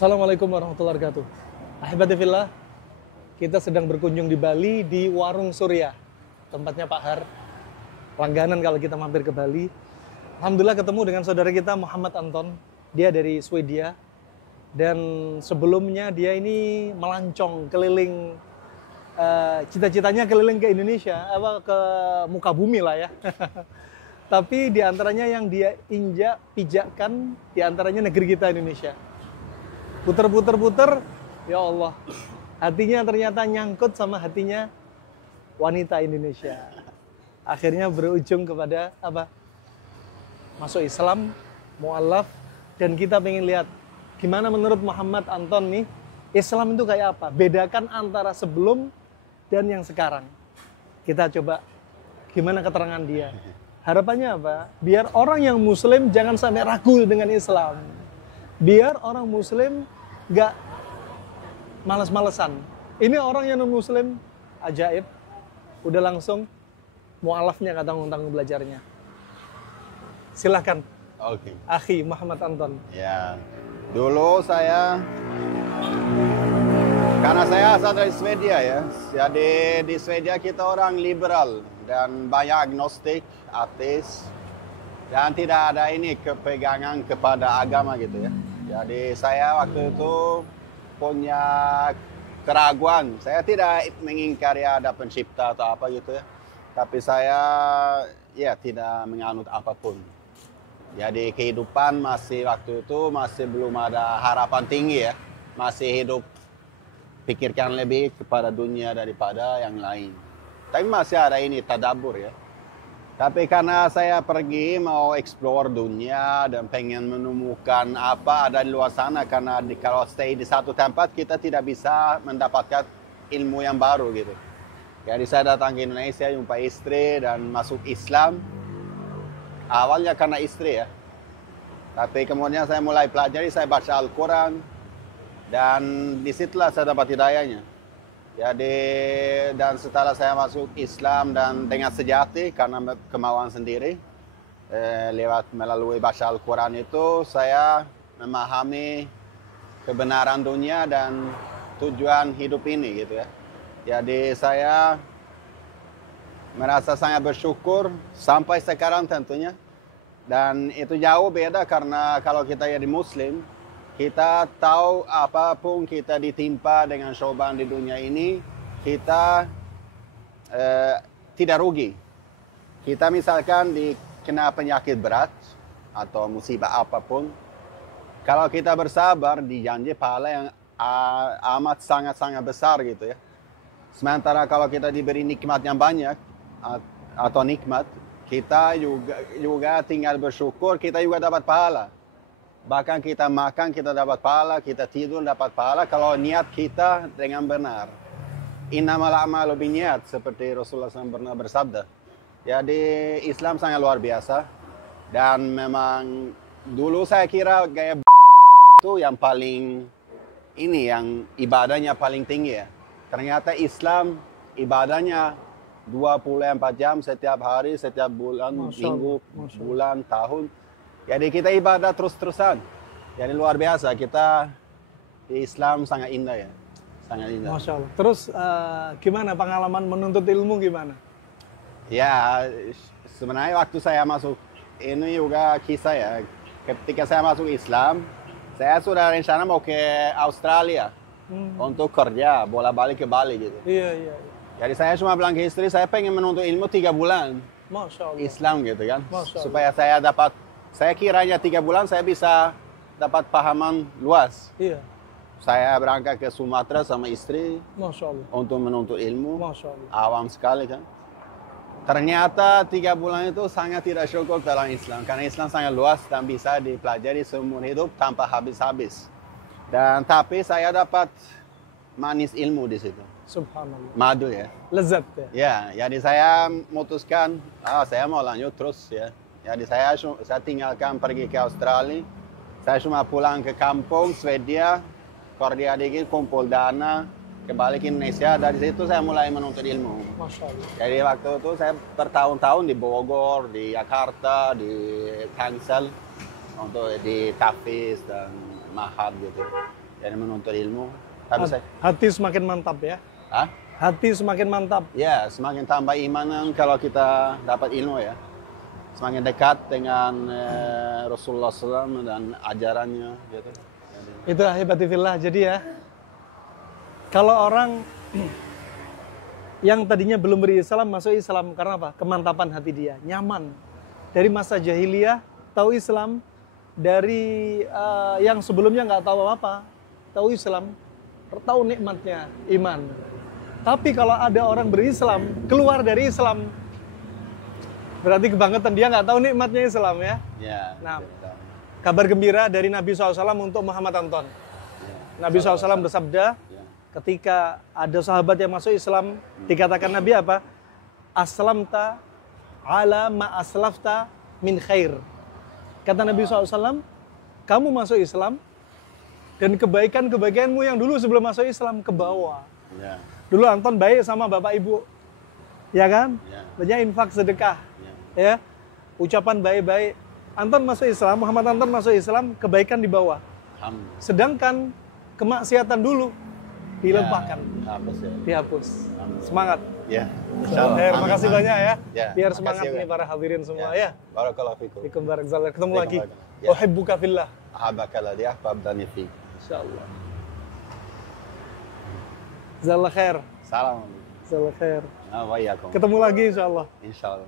Assalamualaikum warahmatullahi wabarakatuh. Ahibati fillah, kita sedang berkunjung di Bali di Warung Surya. Tempatnya Pak Har. Langganan kalau kita mampir ke Bali. Alhamdulillah ketemu dengan saudara kita Muhammad Anton. Dia dari Swedia. Dan sebelumnya dia ini melancong keliling, cita-citanya keliling ke Indonesia, ke muka bumi lah ya. Tapi diantaranya yang dia pijakkan, diantaranya negeri kita Indonesia. Puter, ya Allah, hatinya ternyata nyangkut sama hatinya wanita Indonesia. Akhirnya berujung kepada apa? Masuk Islam, mu'alaf, dan kita pengen lihat gimana menurut Muhammad Anton nih, Islam itu kayak apa? Bedakan antara sebelum dan yang sekarang. Kita coba gimana keterangan dia. Harapannya apa? Biar orang yang Muslim jangan sampai ragu dengan Islam. Biar orang Muslim gak males-malesan. Ini orang yang non-Muslim, ajaib. Udah langsung mu'alafnya gak tanggung-tanggung belajarnya. Silahkan. Oke. Akhi Muhammad Anton. Ya, dulu karena saya asal dari Swedia ya. Jadi di Swedia kita orang liberal dan banyak agnostik, ateis. Dan tidak ada ini kepegangan kepada agama gitu ya. Jadi saya waktu itu punya keraguan. Saya tidak mengingkari ada pencipta atau apa gitu ya. Tapi saya ya tidak menganut apapun. Jadi kehidupan waktu itu masih belum ada harapan tinggi ya. Masih hidup pikirkan lebih kepada dunia daripada yang lain. Tapi masih ada ini tadabbur ya. Tapi karena saya pergi mau explore dunia dan pengen menemukan apa ada di luar sana. Karena kalau stay di satu tempat kita tidak bisa mendapatkan ilmu yang baru gitu. Jadi saya datang ke Indonesia, jumpa istri dan masuk Islam. Awalnya karena istri ya. Tapi kemudian saya mulai pelajari, saya baca Al-Quran. Dan disitulah saya dapat hidayahnya. Jadi, dan setelah saya masuk Islam dan dengan sejati karena kemauan sendiri, melalui baca Al-Quran itu, saya memahami kebenaran dunia dan tujuan hidup ini gitu ya. Jadi saya merasa sangat bersyukur sampai sekarang tentunya. Dan itu jauh beda karena kalau kita jadi Muslim, kita tahu apapun kita ditimpa dengan cobaan di dunia ini, kita tidak rugi. Kita misalkan kena penyakit berat atau musibah apapun, kalau kita bersabar dijanji pahala yang amat sangat-sangat besar gitu ya. Sementara kalau kita diberi nikmat yang banyak atau nikmat, kita juga tinggal bersyukur, kita juga dapat pahala. Bahkan kita makan, kita dapat pahala, kita tidur, dapat pahala kalau niat kita dengan benar. Innamal a'malu binniyat, seperti Rasulullah SAW pernah bersabda. Jadi Islam sangat luar biasa. Dan memang dulu saya kira gaya itu yang paling yang ibadahnya paling tinggi ya. Ternyata Islam ibadahnya 24 jam setiap hari, setiap bulan, minggu, bulan, tahun. Jadi kita ibadah terus-terusan. Jadi luar biasa, kita di Islam sangat indah ya. Sangat indah. Masya Allah. Terus gimana pengalaman menuntut ilmu gimana? Ya, sebenarnya waktu saya masuk, ini juga kisah ya. Ketika saya masuk Islam, saya sudah rencana mau ke Australia untuk kerja, bolak-balik ke Bali gitu. Iya. Jadi saya cuma bilang ke istri, saya pengen menuntut ilmu 3 bulan. Masya Allah. Islam gitu kan. Masya Supaya saya kiranya 3 bulan saya bisa dapat pahaman luas. Iya. Saya berangkat ke Sumatera sama istri. Masya Allah. Untuk menuntut ilmu. Masya Allah. Awam sekali kan. Ternyata 3 bulan itu sangat tidak cukup dalam Islam. Karena Islam sangat luas dan bisa dipelajari seumur hidup tanpa habis-habis. Tapi saya dapat manis ilmu di situ. Subhanallah. Madu ya. Lezat ya. Ya, jadi saya memutuskan, saya mau lanjut terus ya. Jadi saya tinggalkan pergi ke Australia. Saya cuma pulang ke kampung Swedia, kerja dikit, kumpul dana, kembali ke Indonesia. Dari situ saya mulai menuntut ilmu. Masya Allah. Jadi waktu itu saya bertahun-tahun di Bogor, di Jakarta, di Tangsel, untuk di Tafis dan Mahad gitu. yang menuntut ilmu. Tapi saya, Hati semakin mantap ya. Hah? Hati semakin mantap. Ya, semakin tambah iman kalau kita dapat ilmu ya. Semakin dekat dengan Rasulullah SAW dan ajarannya gitu. Itu ahibbatifillah. Jadi ya, kalau orang yang tadinya belum berislam masuk Islam karena apa? Kemantapan hati dia, nyaman. Dari masa jahiliyah tahu Islam, dari yang sebelumnya nggak tahu apa, tahu Islam, tahu nikmatnya iman. Tapi kalau ada orang berislam keluar dari Islam, berarti kebangetan, dia nggak tahu nikmatnya Islam ya. Ya. Nah, kabar gembira dari Nabi SAW untuk Muhammad Anton. Ya. Nabi SAW bersabda, Ya. ketika ada sahabat yang masuk Islam, dikatakan Nabi apa? Aslamta ala ma aslafta min khair. Kata Nabi SAW, kamu masuk Islam, dan kebaikan-kebaikanmu yang dulu sebelum masuk Islam ke bawah. Ya. Dulu Anton baik sama bapak ibu, ya kan? Ya. Banyak infak sedekah, Ya. ya. Ucapan baik-baik. Anton masuk Islam, Muhammad Anton masuk Islam, kebaikan di bawah. Alhamdulillah. Sedangkan kemaksiatan dulu dilepaskan, Ya. Apa sih? dihapus. Semangat. Ya. Her, makasih banyak ya. Ya, Biar makasih semangat ya. nih para hadirin semua ya. Barakallahu fikum. Fikum barakallahu. Ketemu lagi. Ya. Uhibbuka fillah. Ahabakala dia abdani fi. Insyaallah. Jazakallah khair. Salam. Jazakallah khair. Wa iyyakum. Ketemu lagi insyaallah. Insyaallah.